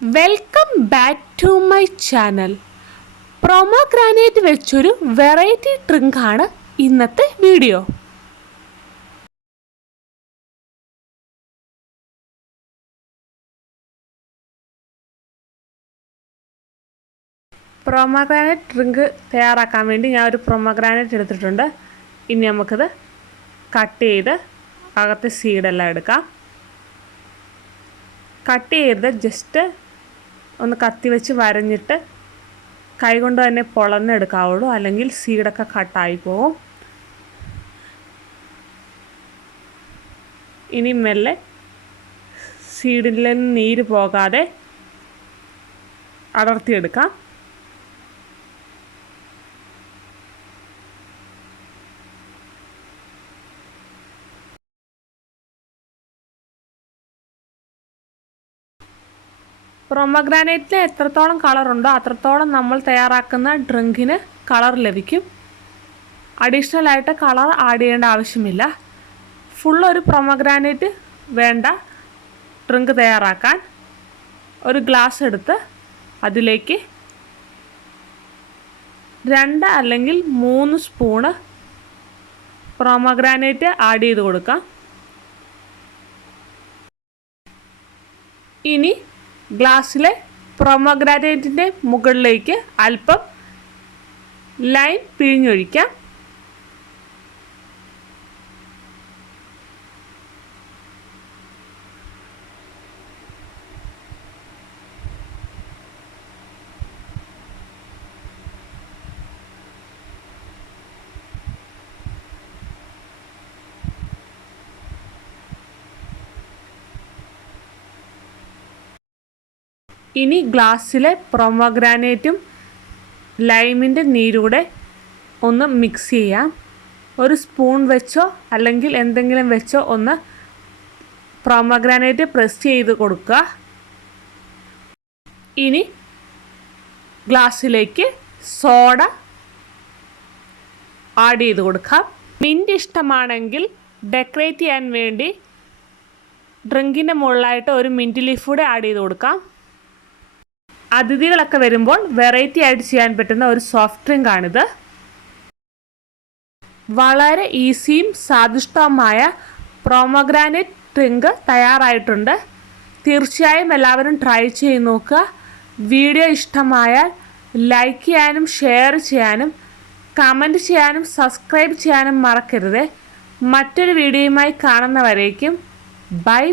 Welcome back to my channel. Pomegranate വെച്ചൊരു variety ഡ്രിങ്കാണ് ഇന്നത്തെ video. പ്രൊമോഗ്രാനേറ്റ് drink തയ്യാറാക്കാൻ വേണ്ടി ഞാൻ ഒരു പ്രൊമോഗ്രാനേറ്റ് എടുത്തിട്ടുണ്ട്. ഇനി നമുക്കത് കട്ട് ചെയ്ത് അകത്തെ സീഡെല്ലാം എടുക്കാം. കട്ട് ചെയ്ത് ജസ്റ്റ് ഒന്ന് കത്തി വെച്ച് വരഞ്ഞിട്ട് കൈകൊണ്ട് തന്നെ പൊളന്നെടുക്കാവുള്ളൂ, അല്ലെങ്കിൽ സീഡൊക്കെ കട്ടായി പോകും. ഇനി മെല്ലെ സീഡിൽ നീര് പോകാതെ അടർത്തിയെടുക്കാം. പ്രൊമോഗ്രാനേറ്റിൽ എത്രത്തോളം കളറുണ്ടോ അത്രത്തോളം നമ്മൾ തയ്യാറാക്കുന്ന ഡ്രിങ്കിന് കളർ ലഭിക്കും. അഡീഷണലായിട്ട് കളർ ആഡ് ചെയ്യേണ്ട ആവശ്യമില്ല. ഫുള്ളൊരു പ്രൊമോഗ്രാനേറ്റ് വേണ്ട ഡ്രിങ്ക് തയ്യാറാക്കാൻ ഒരു ഗ്ലാസ് എടുത്ത് അതിലേക്ക് 2 അല്ലെങ്കിൽ 3 സ്പൂണ് പ്രൊമോഗ്രാനേറ്റ് ആഡ് ചെയ്ത് കൊടുക്കാം. ഇനി ഗ്ലാസ്സിലെ പ്രൊമോഗ്രാനേറ്റിൻ്റെ മുകളിലേക്ക് അല്പം ലൈം പിഴിഞ്ഞൊഴിക്കാം. ഇനി ഗ്ലാസ്സിലെ പ്രൊമോഗ്രാനേറ്റും ലൈമിൻ്റെ നീരൂടെ ഒന്ന് മിക്സ് ചെയ്യാം. ഒരു സ്പൂൺ വെച്ചോ അല്ലെങ്കിൽ എന്തെങ്കിലും വെച്ചോ ഒന്ന് പ്രൊമോഗ്രാനേറ്റ് പ്രസ് ചെയ്ത് കൊടുക്കുക. ഇനി ഗ്ലാസ്സിലേക്ക് സോഡ ആഡ് ചെയ്ത് കൊടുക്കാം. മിൻറ്റ് ഇഷ്ടമാണെങ്കിൽ ഡെക്കറേറ്റ് ചെയ്യാൻ വേണ്ടി ഡ്രിങ്കിൻ്റെ മുകളിലായിട്ട് ഒരു മിൻറ്റ് ലീഫ് കൂടെ ആഡ് ചെയ്ത് കൊടുക്കാം. അതിഥികളൊക്കെ വരുമ്പോൾ വെറൈറ്റി ആയിട്ട് ചെയ്യാൻ പറ്റുന്ന ഒരു സോഫ്റ്റ് ഡ്രിങ്ക് ആണിത്. വളരെ ഈസിയും സ്വാദിഷ്ടവുമായ പ്രൊമോഗ്രാനേറ്റ് ഡ്രിങ്ക് തയ്യാറായിട്ടുണ്ട്. തീർച്ചയായും എല്ലാവരും ട്രൈ ചെയ്ത് നോക്കുക. വീഡിയോ ഇഷ്ടമായാൽ ലൈക്ക് ചെയ്യാനും ഷെയർ ചെയ്യാനും കമൻറ്റ് ചെയ്യാനും സബ്സ്ക്രൈബ് ചെയ്യാനും മറക്കരുത്. മറ്റൊരു വീഡിയോയുമായി കാണുന്നവരേക്കും ബൈ.